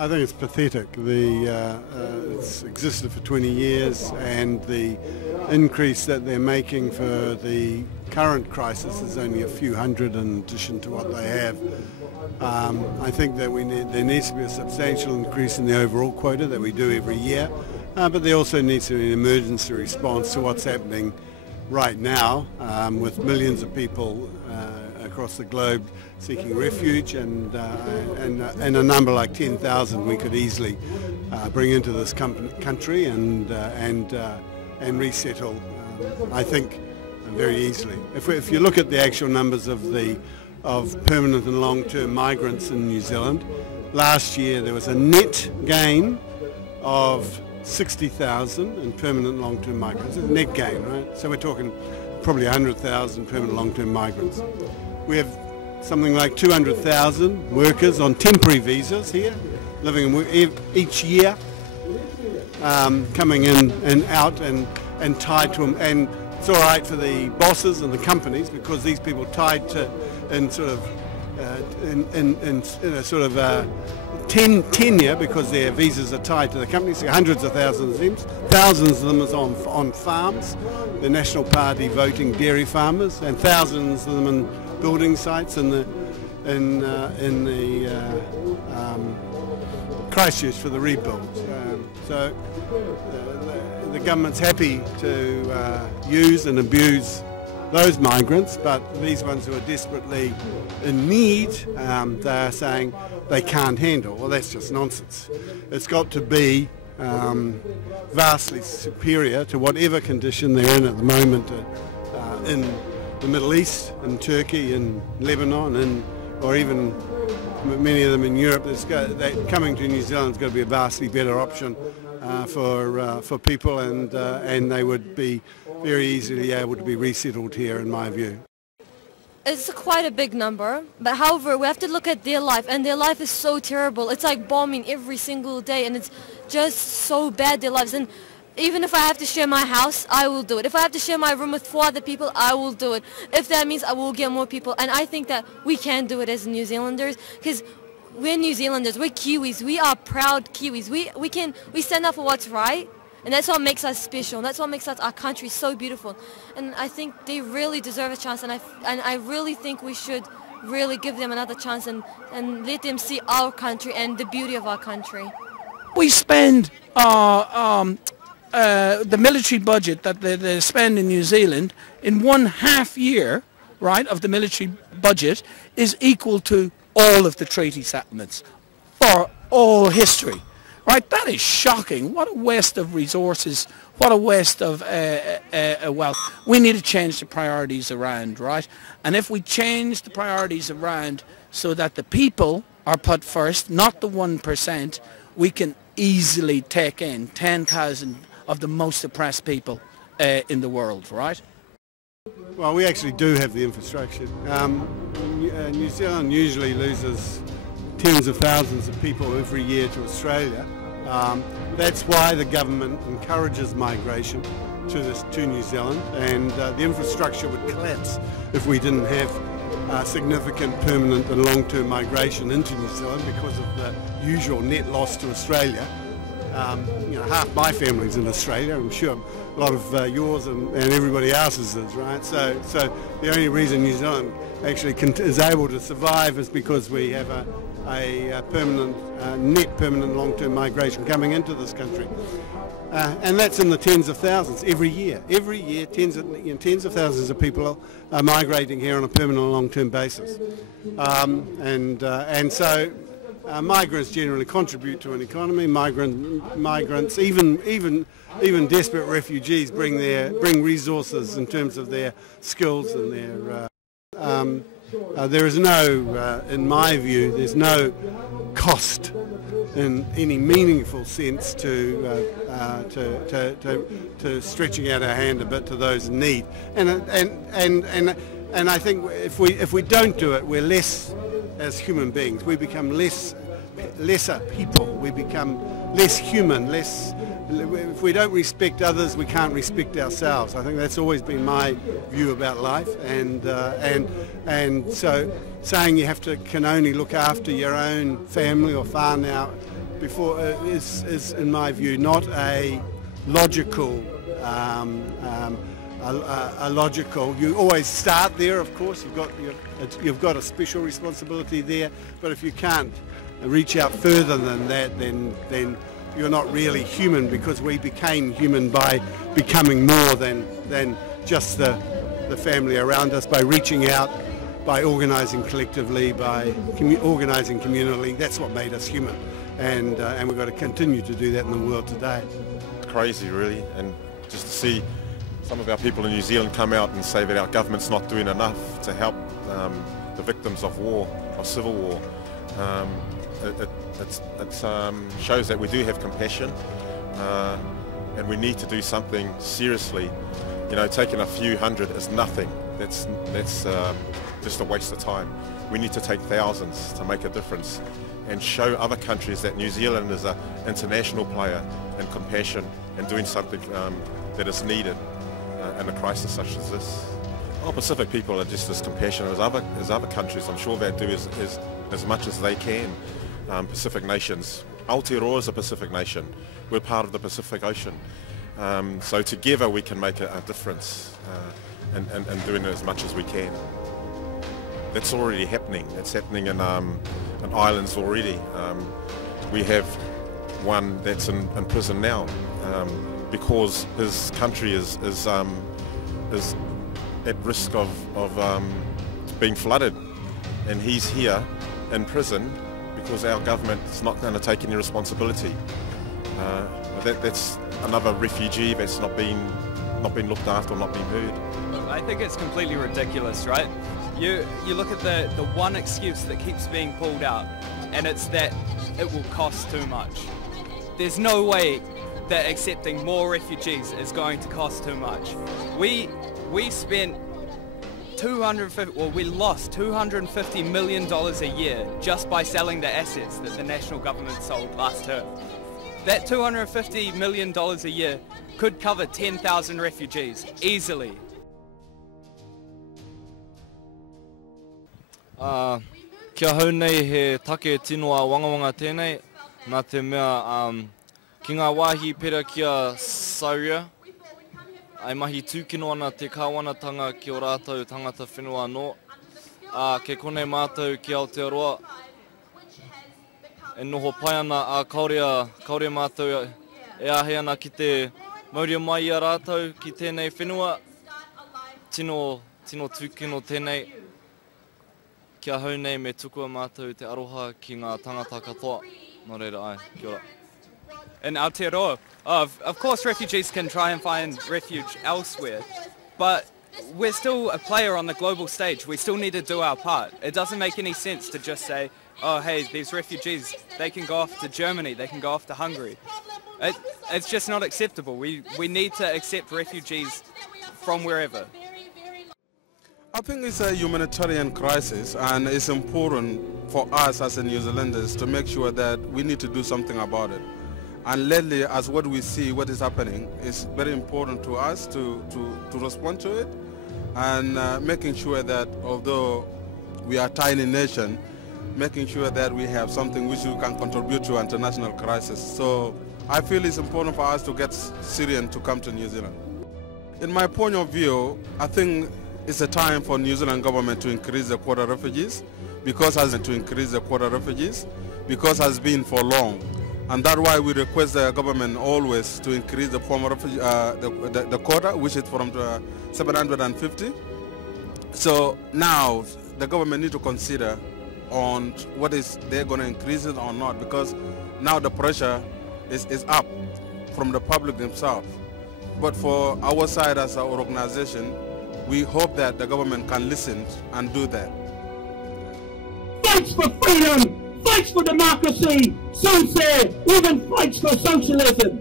I think it's pathetic. It's existed for 20 years, and the increase that they're making for the current crisis is only a few hundred in addition to what they have. I think that there needs to be a substantial increase in the overall quota that we do every year, but there also needs to be an emergency response to what's happening right now with millions of people across the globe seeking refuge, and a number like 10,000 we could easily bring into this country and resettle. I think very easily. If you look at the actual numbers of permanent and long-term migrants in New Zealand, last year there was a net gain of 60,000 in permanent and long-term migrants. It's a net gain, right? So we're talking probably 100,000 permanent long-term migrants. We have something like 200,000 workers on temporary visas here, living each year, coming in and out and tied to them. And it's all right for the bosses and the companies because these people tied to tenure because their visas are tied to the companies. So hundreds of thousands of them. Thousands of them is on farms, the National Party voting dairy farmers, and thousands of them in building sites in the Christchurch for the rebuild. So the government's happy to use and abuse those migrants, but these ones who are desperately in need, they are saying they can't handle. Well, that's just nonsense. It's got to be vastly superior to whatever condition they're in at the moment in the Middle East, in Turkey, in Lebanon, or even many of them in Europe. Coming to New Zealand is going to be a vastly better option for people, and they would be very easily able to be resettled here, in my view. It's quite a big number, but however, we have to look at their life, and their life is so terrible. It's like bombing every single day, and it's just so bad, their lives. And even if I have to share my house, I will do it. If I have to share my room with 4 other people, I will do it. If that means I will get more people. And I think that we can do it as New Zealanders, because we're New Zealanders, we're Kiwis, we are proud Kiwis. We stand up for what's right, and that's what makes us special. That's what makes our country so beautiful. And I think they really deserve a chance, and I really think we should really give them another chance and let them see our country and the beauty of our country. We spend the military budget that they spend in New Zealand in 1.5 year, right, of the military budget is equal to all of the treaty settlements for all history, right? That is shocking. What a waste of resources. What a waste of wealth. We need to change the priorities around, right? And if we change the priorities around so that the people are put first, not the 1%, we can easily take in 10,000 of the most oppressed people in the world, right? Well, we actually do have the infrastructure. New Zealand usually loses tens of thousands of people every year to Australia. That's why the government encourages migration to New Zealand, and the infrastructure would collapse if we didn't have significant permanent and long-term migration into New Zealand because of the usual net loss to Australia. Half my family's in Australia. I'm sure a lot of yours and everybody else's is, right? So the only reason New Zealand actually is able to survive is because we have a net permanent long-term migration coming into this country. And that's in the tens of thousands every year. Every year, tens of thousands of people are migrating here on a permanent long-term basis. And so migrants generally contribute to an economy. Migrants, even desperate refugees, bring resources in terms of their skills and their. There is no, in my view, there's no cost in any meaningful sense to stretching out our hand a bit to those in need. And I think if we don't do it, we're less as human beings. We become lesser people. We become less human. If we don't respect others, we can't respect ourselves. I think that's always been my view about life. And so saying you can only look after your own family or whānau before is in my view not a logical. You always start there, of course. You've got a special responsibility there, but if you can't reach out further than that, then you're not really human, because we became human by becoming more than just the family around us, by reaching out, by organising collectively, by organising communally. That's what made us human, and we've got to continue to do that in the world today. Crazy, really, and just to see some of our people in New Zealand come out and say that our government's not doing enough to help the victims of war, of civil war. It shows that we do have compassion, and we need to do something seriously. You know, taking a few hundred is nothing. That's just a waste of time. We need to take thousands to make a difference and show other countries that New Zealand is an international player in compassion and doing something that is needed in a crisis such as this. Well, Pacific people are just as compassionate as other countries. I'm sure they do as much as they can. Pacific nations. Aotea is a Pacific nation. We're part of the Pacific Ocean. So together we can make a difference and doing it as much as we can. That's already happening. It's happening in islands already. We have one that's in prison now because his country is at risk of being flooded, and he's here in prison because our government is not going to take any responsibility. That's another refugee that's not been looked after, not been heard. I think it's completely ridiculous, right? You look at the one excuse that keeps being pulled out, and it's that it will cost too much. There's no way that accepting more refugees is going to cost too much. We spent we lost $250 million a year just by selling the assets that the national government sold last term. That $250 million a year could cover 10,000 refugees easily. Kia hau nei he take tinoa wangawanga tēnei, nā te mea ki ngā wāhi pera kia Sauria, ai mahi tūkino ana te kāwanatanga ki o rātou tangata whenua anō. Ke konei mātou ki Aotearoa, e noho pai ana a kaore mātou e ahe ana ki te mauria mai a rātou ki tēnei whenua. Tino tūkino tēnei. Kia hau nei me tukua mātou te aroha ki ngā tangata katoa. Nō reira ai, kia ora. In Aotearoa, of course refugees can try and find refuge elsewhere, but we're still a player on the global stage. We still need to do our part. It doesn't make any sense to just say, oh hey, these refugees, they can go off to Germany, they can go off to Hungary. It's just not acceptable. We need to accept refugees from wherever. I think it's a humanitarian crisis, and it's important for us as New Zealanders to make sure that we need to do something about it. And lately, as what we see, what is happening, it's very important to us to respond to it, and making sure that although we are a tiny nation, making sure that we have something which we can contribute to international crisis. So I feel it's important for us to get Syrians to come to New Zealand. In my point of view, I think it's a time for New Zealand government to increase the quota of refugees, because has been for long. And that's why we request the government always to increase the former refugee, the quota, which is from 750. So now the government need to consider on what is they're going to increase it or not, because now the pressure is up from the public themselves. But for our side as our organization, we hope that the government can listen and do that. Fights for freedom! Fights for democracy, some say even fights for socialism.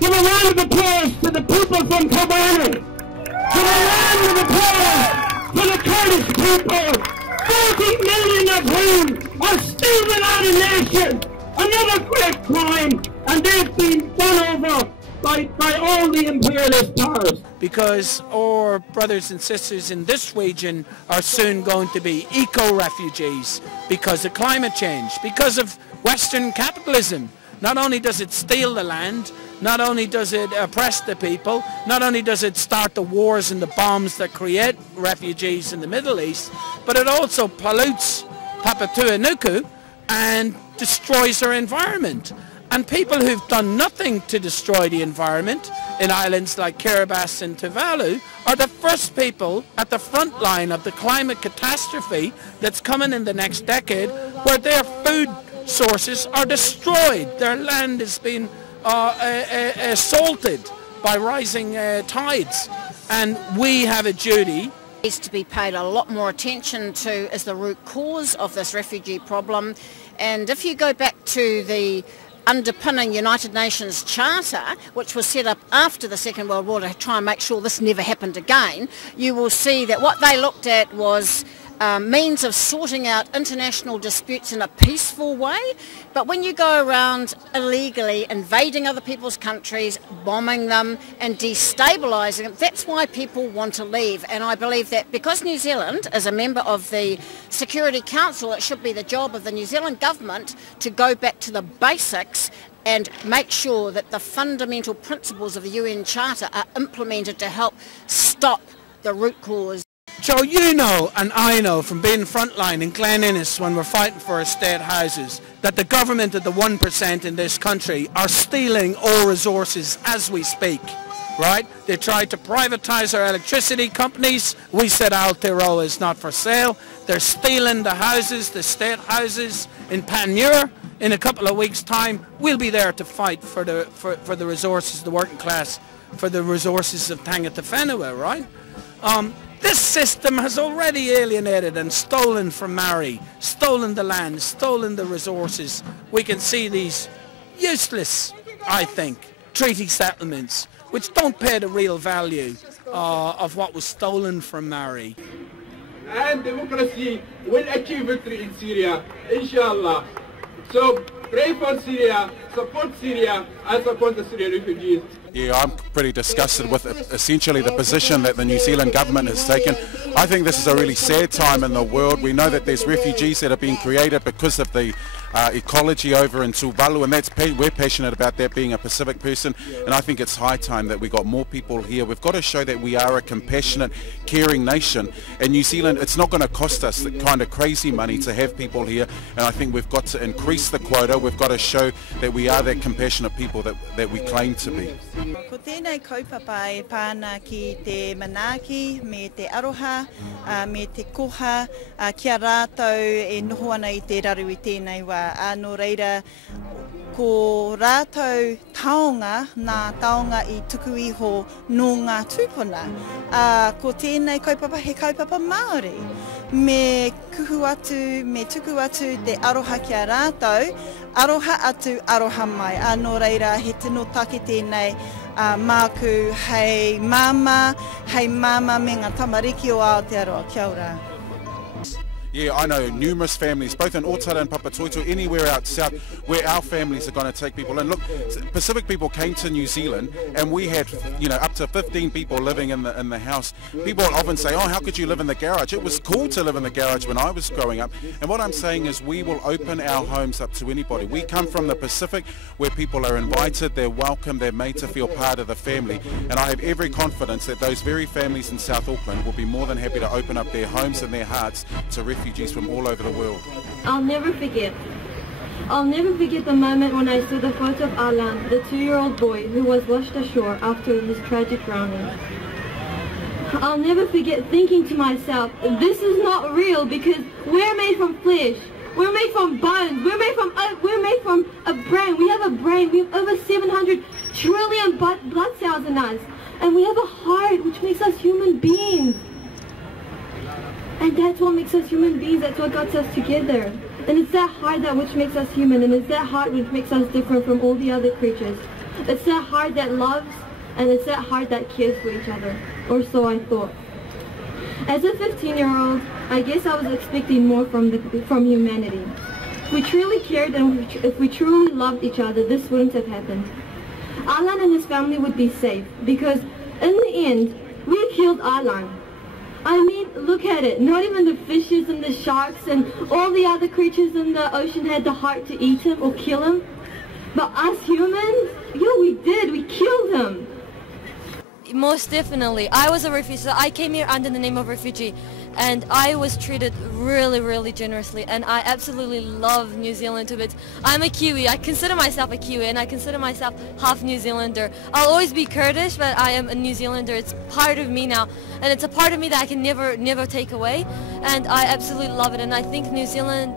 Give a round of applause to the people from Carolan. Give a round of applause to the Kurdish people, 40 million of whom are still without a nation. Another great crime, and they've been done over by all the imperialist powers. Because our brothers and sisters in this region are soon going to be eco-refugees because of climate change, because of Western capitalism, Not only does it steal the land, not only does it oppress the people, not only does it start the wars and the bombs that create refugees in the Middle East, but it also pollutes Poutua Papali'i and destroys our environment. And people who've done nothing to destroy the environment in islands like Kiribati and Tuvalu are the first people at the front line of the climate catastrophe that's coming in the next decade, where their food sources are destroyed. Their land has been assaulted by rising tides, and we have a duty. Needs to be paid a lot more attention to is the root cause of this refugee problem. And if you go back to the underpinning United Nations Charter, which was set up after the Second World War to try and make sure this never happened again, you will see that what they looked at was means of sorting out international disputes in a peaceful way. But when you go around illegally invading other people's countries, bombing them and destabilising them, that's why people want to leave. And I believe that because New Zealand is a member of the Security Council, it should be the job of the New Zealand government to go back to the basics and make sure that the fundamental principles of the UN Charter are implemented to help stop the root cause. Joe, you know and I know from being frontline in Glen Innes when we're fighting for estate houses that the government of the 1% in this country are stealing all resources as we speak, right? They tried to privatise our electricity companies. We said Aotea is not for sale. They're stealing the houses, the state houses in Aban Yor. In a couple of weeks' time, we'll be there to fight for the resources of the working class, for the resources of Tangata Whenua, right? This system has already alienated and stolen from Maori, stolen the land, stolen the resources. We can see these useless, I think, treaty settlements which don't pay the real value of what was stolen from Maori. And democracy will achieve victory in Syria, inshallah. So pray for Syria, support Syria, and support the Syrian refugees. Yeah, I'm pretty disgusted with essentially the position that the New Zealand government has taken. I think this is a really sad time in the world. We know that there's refugees that are being created because of the ecology over in Tuvalu, and we're passionate about that, being a Pacific person, and I think it's high time that we got more people here. We've got to show that we are a compassionate, caring nation. In New Zealand, it's not going to cost us the kind of crazy money to have people here, and I think we've got to increase the quota. We've got to show that we are that compassionate people that we claim to be. Ko tēnei kaupapa e pāna ki te manaaki, me te aroha, me te koha, kia rātou e noho ana i te raru i tēnei wā. Anō reira, ko rātou taonga, nā taonga i tuku iho no ngā tūpuna. Ko tēnei kaupapa he kaupapa Māori. Me kuhu atu, me tuku atu te aroha kia rātou, aroha atu, aroha mai. Anō reira, he tino take tēnei māku hei mama me ngā tamariki o Aotearoa. Kia ora. Yeah, I know numerous families, both in Aotea and Papatoetoe, anywhere out south, where our families are going to take people. And look, Pacific people came to New Zealand, and we had, you know, up to 15 people living in the house. People often say, "Oh, how could you live in the garage?" It was cool to live in the garage when I was growing up. And what I'm saying is, we will open our homes up to anybody. We come from the Pacific, where people are invited, they're welcome, they're made to feel part of the family. And I have every confidence that those very families in South Auckland will be more than happy to open up their homes and their hearts to refugees from all over the world. I'll never forget. I'll never forget the moment when I saw the photo of Alan, the 2-year-old boy who was washed ashore after his tragic drowning. I'll never forget thinking to myself, this is not real because we're made from flesh. We're made from bones. We're made from a brain. We have a brain. We have over 700 trillion blood cells in us. And we have a heart which makes us human beings. And that's what makes us human beings, that's what got us together. And it's that heart that which makes us human, and it's that heart which makes us different from all the other creatures. It's that heart that loves, and it's that heart that cares for each other. Or so I thought. As a 15-year-old, I guess I was expecting more from humanity. If we truly cared and if we truly loved each other, this wouldn't have happened. Alan and his family would be safe, because in the end, we killed Alan. I mean, look at it. Not even the fishes and the sharks and all the other creatures in the ocean had the heart to eat him or kill him. But us humans, we did. We killed him. Most definitely. I was a refugee, so I came here under the name of refugee, and I was treated really, really generously, and I absolutely love New Zealand too. But I'm a Kiwi. I consider myself a Kiwi, and I consider myself half New Zealander. I'll always be Kurdish, but I am a New Zealander. It's part of me now, and it's a part of me that I can never take away, and I absolutely love it. And I think New Zealand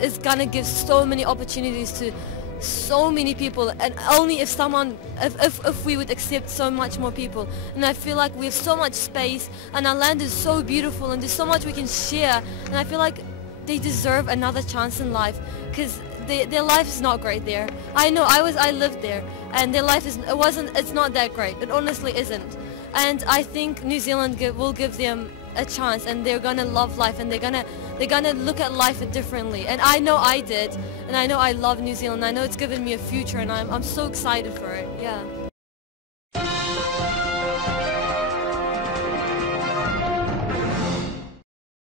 is gonna give so many opportunities to so many people, and only if we would accept so much more people. And I feel like we have so much space, and our land is so beautiful, and there's so much we can share, and I feel like they deserve another chance in life, because their life is not great there. I know, I lived there, and their life it's not that great. It honestly isn't. And I think New Zealand will give them a chance, and they're gonna love life, and they're gonna look at life differently. And I know I did, and I know I love New Zealand. I know it's given me a future, and I'm so excited for it. Yeah.